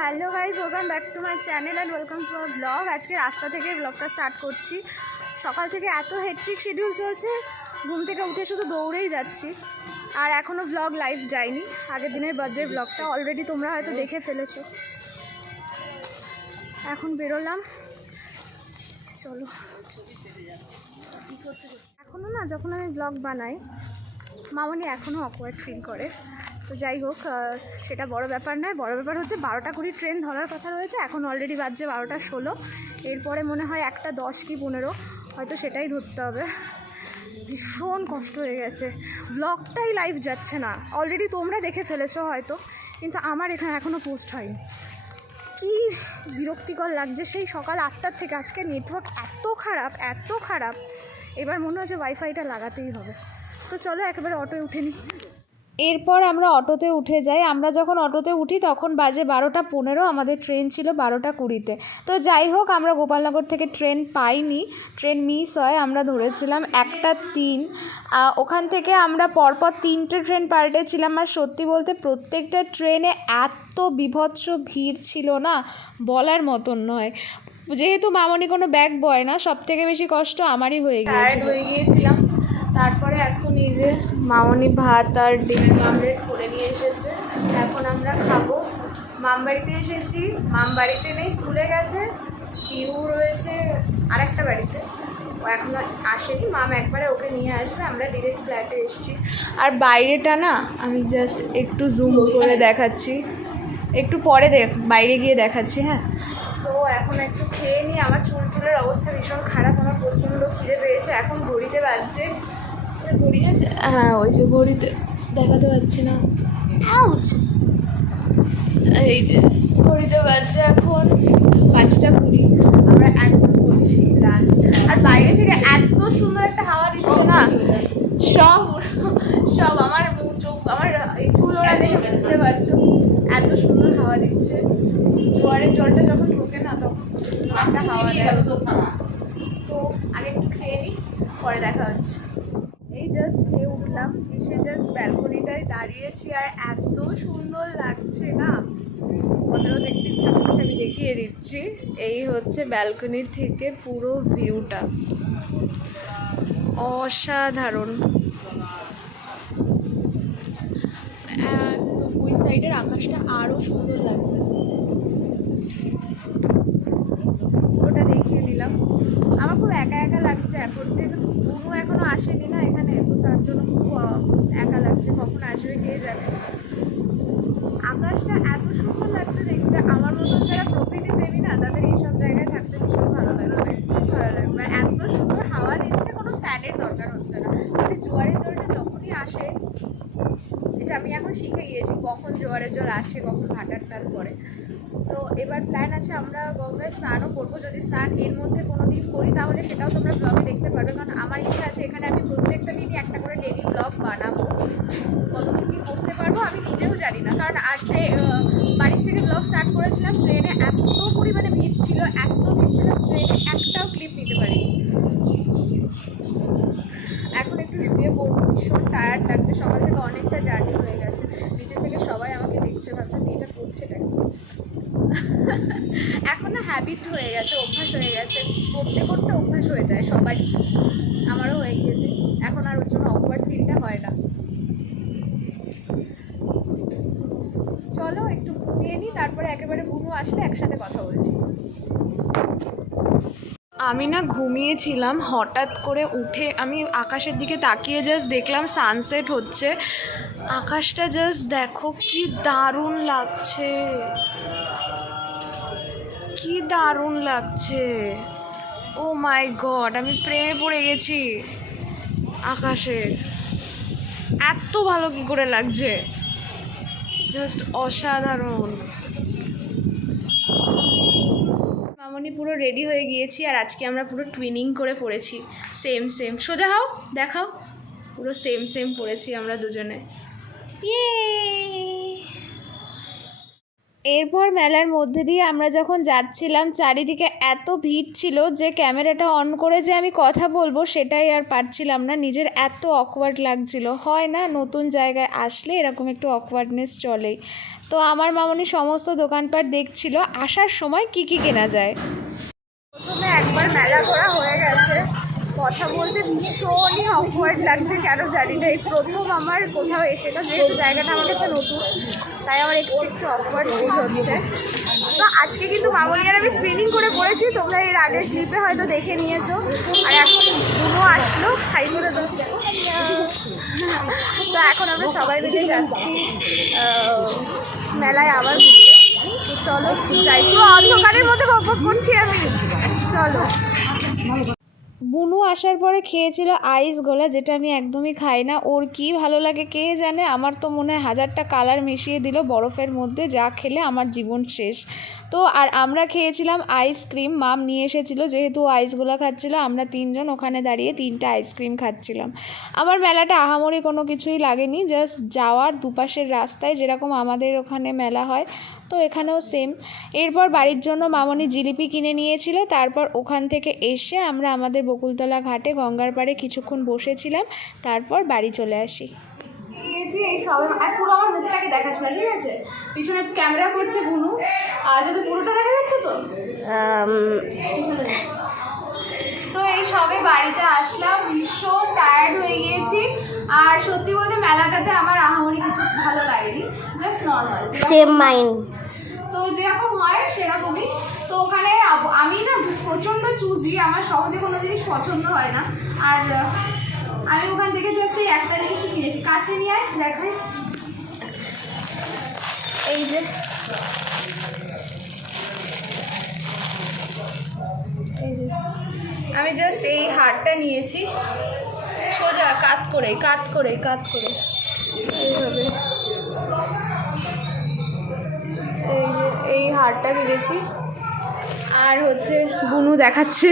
Hello guys, welcome back to my channel and welcome to our blog. আজকে রাস্তা থেকে ব্লগটা স্টার্ট করছি। সকাল থেকে এত হেক্টিক শিডিউল চলছে, ঘুম থেকে উঠে শুধু দৌড়েই যাচ্ছি। আর এখনও ব্লগ লাইভ যায়নি। আগের দিনের বার্থডে ব্লগটা অলরেডি তোমরা হয়তো দেখে ফেলেছো। এখন বেরোলাম, চলো। এখনও না, যখন আমি ব্লগ বানাই মামনি এখনও অকওয়ার্ড ফিল করে। তো যাই হোক, সেটা বড় ব্যাপার নয়। বড় ব্যাপার হচ্ছে 12টা 20 ট্রেন ধরার কথা রয়েছে। এখন অলরেডি বাজছে 12টা 16। এরপরে মনে হয় 1টা 10 কি 15 হয়তো সেটাই ধরতে হবে। ভীষণ কষ্ট হয়ে গেছে, ব্লগটাই লাইভ যাচ্ছে না। অলরেডি তোমরা দেখে ফেলেছো হয়তো, কিন্তু আমার এখানে এখনও পোস্ট হয়নি। কি বিরক্তিকর লাগছে। সেই সকাল 8টার থেকে আজকে নেটওয়ার্ক এত খারাপ। এবার মনে হচ্ছে ওয়াইফাইটা লাগাতেই হবে। তো চলো একেবারে অটোয় উঠে নিই। এরপর আমরা অটোতে উঠে যাই। আমরা যখন অটোতে উঠি তখন বাজে 12টা 15। আমাদের ট্রেন ছিল 12টা 20-তে। তো যাই হোক, আমরা গোপালনগর থেকে ট্রেন পাইনি, ট্রেন মিস হয়। আমরা ধরেছিলাম 1টা 3। ওখান থেকে আমরা পরপর 3টে ট্রেন পাল্টেছিলাম। আর সত্যি বলতে প্রত্যেকটা ট্রেনে এত বীভৎস ভিড় ছিল না, বলার মতন নয়। যেহেতু মামনি কোনো ব্যাগ বয় না, সব থেকে বেশি কষ্ট আমারই হয়ে গিয়েছিলাম। তারপরে এখন এই যে মামনি ভাত আর ডিমের আমলেট করে নিয়ে এসেছে, এখন আমরা খাবো। মামবাড়িতে এসেছি, মামবাড়িতে নেই, স্কুলে গেছে। পিউ রয়েছে আরেকটা বাড়িতে, ও এখনো আসেনি। মাম একবারে ওকে নিয়ে আসবে। আমরা ডিরেক্ট ফ্ল্যাটে এসেছি। আর বাইরেটা না, আমি জাস্ট একটু জুম করে দেখাচ্ছি, একটু পরে বাইরে গিয়ে দেখাচ্ছি। হ্যাঁ, তো এখন একটু খেয়ে নিই। আমার চুলের অবস্থা ভীষণ খারাপ, আমার প্রচণ্ড খিদে পেয়েছে। এখন ঘড়িতে বাজছে, ঘড়ি আছে, হ্যাঁ ওই যে ঘড়িতে দেখাতে পারছি না, এই যে ঘড়িতে বাজছে এখন 5টা 20। আমরা এখন করছি লাঞ্চ। আর বাইরে থেকে এত সুন্দর একটা হাওয়া দিচ্ছে না, সব আমার চোখ, আমার এই চুল ওরা দেখে বুঝতে পারছো, এত সুন্দর হাওয়া দিচ্ছে। জোয়ারের জলটা যখন ঢোকে না, তখন একটা হাওয়া দেয়। তো আগে একটু খেয়ে নিই, পরে দেখা হচ্ছে। এই জাস্ট খেয়ে উঠলাম, এসে জাস্ট ব্যালকনিটায় দাঁড়িয়েছি, আর এত সুন্দর লাগছে না, ওদেরও দেখতে ইচ্ছা করছে। আমি দেখিয়ে দিচ্ছি, এই হচ্ছে ব্যালকনির থেকে পুরো ভিউটা, অসাধারণ। একদম ওই সাইডের আকাশটা আরও সুন্দর লাগছে, ওটা দেখিয়ে দিলাম। আমার খুব একা লাগছে এখন, যেহেতু বুনু এখনো আসেনি না এখানে, তো তার জন্য খুব একা লাগছে। কখন আসবে কে জানে। আকাশটা এত সুন্দর লাগছে দেখতে। আমার মতন যারা প্রকৃতি প্রেমী না, তাদের এইসব জায়গায় থাকতে ভীষণ ভালো লাগবে। আর এত সুন্দর হাওয়া দিচ্ছে, কোনো ফ্যানের দরকার হচ্ছে না। মানে জোয়ারের জলটা যখনই আসে, এটা আমি এখন শিখে গিয়েছি কখন জোয়ারের জল আসে, কখন ভাটার তাল পড়ে। তো এবার প্ল্যান আছে আমরা গঙ্গায় স্নানও করবো। যদি স্নান এর মধ্যে কোনো দিন করি, তাহলে সেটাও তোমরা ব্লগে দেখতে পারবে। কারণ আমার ইচ্ছা আছে এখানে আমি প্রত্যেকটা দিনই একটা করে ডেলি ব্লগ বানাবো। কতদূর কী করতে পারবো আমি নিজেও জানি না, কারণ আজকে বাড়ির থেকে ব্লগ স্টার্ট করেছিলাম। ট্রেনে এত পরিমাণে ভিড় ছিল, ট্রেনে একটাও ক্লিপ নিতে পারিনি। এখন একটু শুয়ে পড়বো, ভীষণ টায়ার্ড লাগছে। সকাল থেকে অনেকটা জার্নি হয়ে গেছে। নিচে থেকে সবাই আমাকে দেখছে, ভাবছে মেয়েটা করছে কেন। এখন না হ্যাবিট হয়ে গেছে, অভ্যাস হয়ে গেছে, করতে করতে অভ্যাস হয়ে যায় সবারই, আমারও হয়ে গিয়েছে। এখন আর ওর জন্য অকওয়ার্ড ফিলটা হয় না। চলো একটু ঘুমিয়ে নিই, তারপরে একেবারে বুনু আসলে একসাথে কথা বলছি। আমি না ঘুমিয়েছিলাম, হঠাৎ করে উঠে আমি আকাশের দিকে তাকিয়ে জাস্ট দেখলাম সানসেট হচ্ছে। আকাশটা জাস্ট দেখো, কি দারুণ লাগছে, কি দারুণ লাগছে। ও মাই গড, আমি প্রেমে পড়ে গেছি আকাশে। এত ভালো কি করে লাগছে, জাস্ট অসাধারণ। মামনি পুরো রেডি হয়ে গিয়েছি, আর আজকে আমরা পুরো টুইনিং করে পড়েছি। সেম সোজা হও, দেখাও, পুরো সেম পড়েছি আমরা দুজনে। ইয়ে এরপর মেলার মধ্যে দিয়ে আমরা যখন যাচ্ছিলাম চারিদিকে এত ভিড় ছিল যে ক্যামেরাটা অন করে যে আমি কথা বলবো সেটাই আর পারছিলাম না, নিজের এত অকওয়ার্ড লাগছিল। হয় না নতুন জায়গায় আসলে এরকম একটু অকওয়ার্ডনেস চলেই। তো আমার মামনি সমস্ত দোকানপাট দেখছিল আসার সময় কি কি কেনা যায়। প্রথমে একবার মেলা ঘোরা হয়ে গেছে, কথা বলতে ভীষণই অকওয়ার্ড লাগছে কেন জানি না। এই প্রথম আমার কোথাও এসে, তো যেহেতু জায়গাটা আমার কাছে নতুন তাই আমার একটু একটু অকওয়ার্ড ফিল হচ্ছে। তো আজকে কিন্তু মামনি আর আমি ট্রেনিং করে পড়েছি, তোমরা এর আগের ক্লিপে হয়তো দেখে নিয়েছো। আর এখন বুনো আসলো, খাই করে তো এখন আমরা সবাই মিলে যাচ্ছি মেলায় আবার ঘুরতে। চলো যাই, পুরো অন্ধকারের মধ্যে বকবক করছি আমি, চলো। বুনু আসার পরে খেয়েছিল আইস গোলা, যেটা আমি একদমই খাই না। ওর কি ভালো লাগে কে জানে, আমার তো মনে হয় 1000টা কালার মিশিয়ে দিল বরফের মধ্যে, যা খেলে আমার জীবন শেষ। তো আর আমরা খেয়েছিলাম আইসক্রিম, মাম নিয়ে এসেছিলো যেহেতু আইসগুলা খাচ্ছিলো, আমরা 3 জন ওখানে দাঁড়িয়ে 3টা আইসক্রিম খাচ্ছিলাম। আমার মেলাটা আহামরি কোনো কিছুই লাগেনি, জাস্ট যাওয়ার দুপাশের রাস্তায় যেরকম আমাদের ওখানে মেলা হয় তো এখানেও সেম। এরপর বাড়ির জন্য মামনি জিলিপি কিনে নিয়েছিল, তারপর ওখান থেকে এসে আমরা আমাদের বকুলতলা ঘাটে গঙ্গার পাড়ে কিছুক্ষণ বসেছিলাম, তারপর বাড়ি চলে আসি। এই সবে আর পুরো আমার মুখটাকে দেখাস না, ঠিক আছে? পিছনে ক্যামেরা করছে বুনু, যাতে পুরোটা দেখা যাচ্ছে তো পিছনে। তো এই সবে বাড়িতে আসলাম, ভীষণ টায়ার্ড হয়ে গিয়েছি। আর সত্যি বলতে মেলাটাতে আমার আহামরি কিছু ভালো লাগেনি, জাস্ট নর্মাল সেম মাইন্ড। তো যেরকম হয় সেরকমই। তো ওখানে আমি না প্রচণ্ড চুজি, আমার সহজে কোনো জিনিস পছন্দ হয় না। আর আমি ওখান থেকে জাস্ট এই একটা জিনিসই কিনেছি, কাছে নিয়ে আয় দেখাই। এই যে আমি জাস্ট এই হারটা নিয়েছি, সোজা কাত করে এইভাবে। এই যে এই হারটা কিনেছি। আর হচ্ছে বুনু দেখাচ্ছে,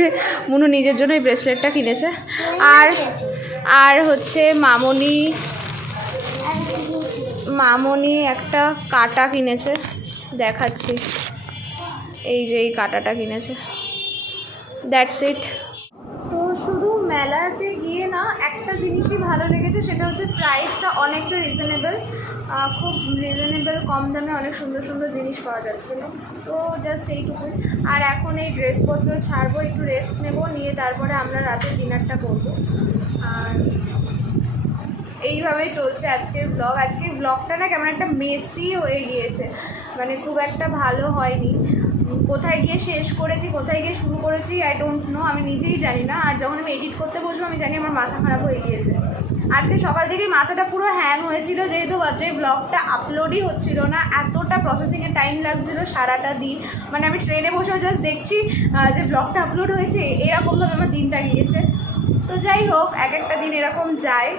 বুনু নিজের জন্য এই ব্রেসলেটটা কিনেছে। আর হচ্ছে মামনি একটা কাঁটা কিনেছে, দেখাচ্ছি। এই যে এই কাঁটাটা কিনেছে, দ্যাটস ইট। তো শুধু মেলাতে গিয়ে না একটা জিনিসই ভালো লেগেছে, সেটা হচ্ছে প্রাইসটা অনেকটা রিজনেবল, খুব রিজনেবল, কম দামে অনেক সুন্দর সুন্দর জিনিস পাওয়া যাচ্ছিল। তো জাস্ট এইটুকু। আর এখন এই ড্রেসপত্র ছাড়বো, একটু রেস্ট নেবো, নিয়ে তারপরে আমরা রাতে ডিনারটা করবো। আর এইভাবেই চলছে আজকের ব্লগ। আজকের ব্লগটা না কেমন একটা মেসি হয়ে গিয়েছে, মানে খুব একটা ভালো হয়নি। কোথায় গিয়ে শেষ করেছি, কোথায় গিয়ে শুরু করেছি আই ডোন্ট নো, আমি নিজেই জানি না। আর যখন আমি এডিট করতে বসবো আমি জানি আমার মাথা খারাপ হয়ে গিয়েছে। আজকে সকাল থেকেই মাথাটা পুরো হ্যাং হয়েছিল, যেহেতু যে ব্লগটা আপলোডই হচ্ছিল না, এতটা প্রসেসিংয়ে টাইম লাগছিলো সারাটা দিন। মানে আমি ট্রেনে বসে জাস্ট দেখছি যে ব্লগটা আপলোড হয়েছে, এরকমভাবে আমার দিনটা গিয়েছে। তো যাই হোক, এক একটা দিন এরকম যায়।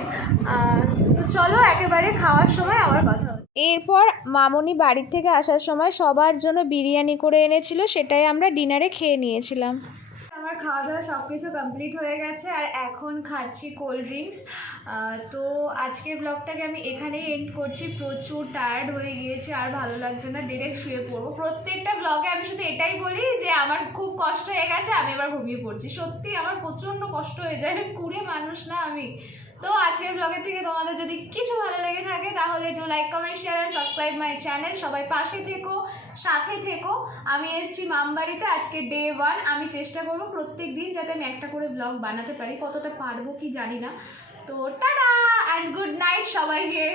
তো চলো একেবারে খাওয়ার সময় আবার কথা হবে। এরপর মামনি বাড়ির থেকে আসার সময় সবার জন্য বিরিয়ানি করে এনেছিল, সেটাই আমরা ডিনারে খেয়ে নিয়েছিলাম। আমার খাওয়া দাওয়া সব কিছু কমপ্লিট হয়ে গেছে, আর এখন খাচ্ছি কোল্ড ড্রিঙ্কস। তো আজকের ব্লগটাকে আমি এখানেই এন্ড করছি। প্রচুর টায়ার্ড হয়ে গিয়েছে, আর ভালো লাগছে না, ডিরেক্ট শুয়ে পড়বো। প্রত্যেকটা ব্লগে আমি শুধু এটাই বলি যে আমার খুব কষ্ট হয়ে গেছে, আমি এবার ঘুমিয়ে পড়ছি। সত্যি আমার প্রচণ্ড কষ্ট হয়ে যায়, কুড়ে মানুষ না আমি। তো আজকের ব্লগের থেকে তোমাদের যদি কিছু ভালো লেগে থাকে তাহলে একটু লাইক, কমেন্ট, শেয়ার আর সাবস্ক্রাইব মাই চ্যানেল। সবাই পাশে থেকো, সাথে থেকো। আমি এসেছি মামবাড়িতে, আজকে ডে 1। আমি চেষ্টা করবো প্রত্যেক দিন যাতে আমি একটা করে ব্লগ বানাতে পারি, কতটা পারবো কি জানি না। তো টাটা অ্যান্ড গুড নাইট সবাইকে।